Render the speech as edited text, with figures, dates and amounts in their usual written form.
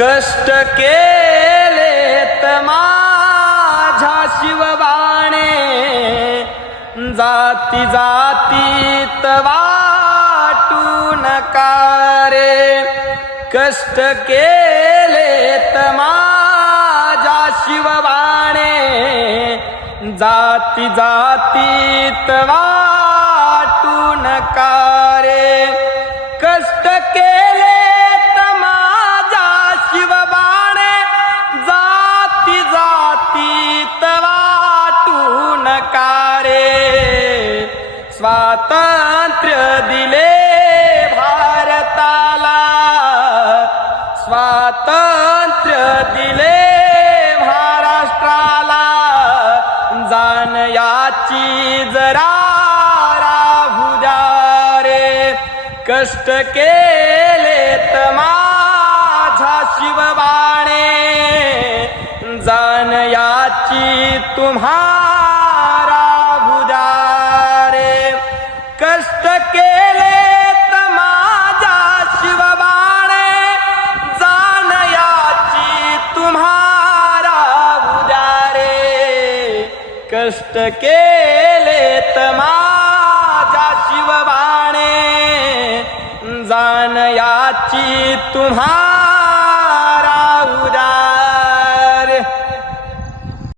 कष्ट केलेत माझ्या शिवबाणे, जाती जातीत वाटू नका रे. कष्ट केलेत माझ्या शिवबाणे, जाती जातीत वाटू नका रे. कष्ट केलेत माझ्या शिवबाणे, जाती जातीत वाटू नका रे. स्वातंत्र्य दिले भारताला, स्वातंत्र्य दिले महाराष्ट्राला, जाण याची जरा राहू द्या रे. कष्ट केलेत माझ्या शिवबाणे, जाण याची तुम्हाला राहू द्या रे. कष्ट केलेत माझ्या शिवबाणे, जाण याची तुम्हाला राहू द्या रे. कष्ट केलेत माझ्या शिवबाणे, जाण याची तुम्हाला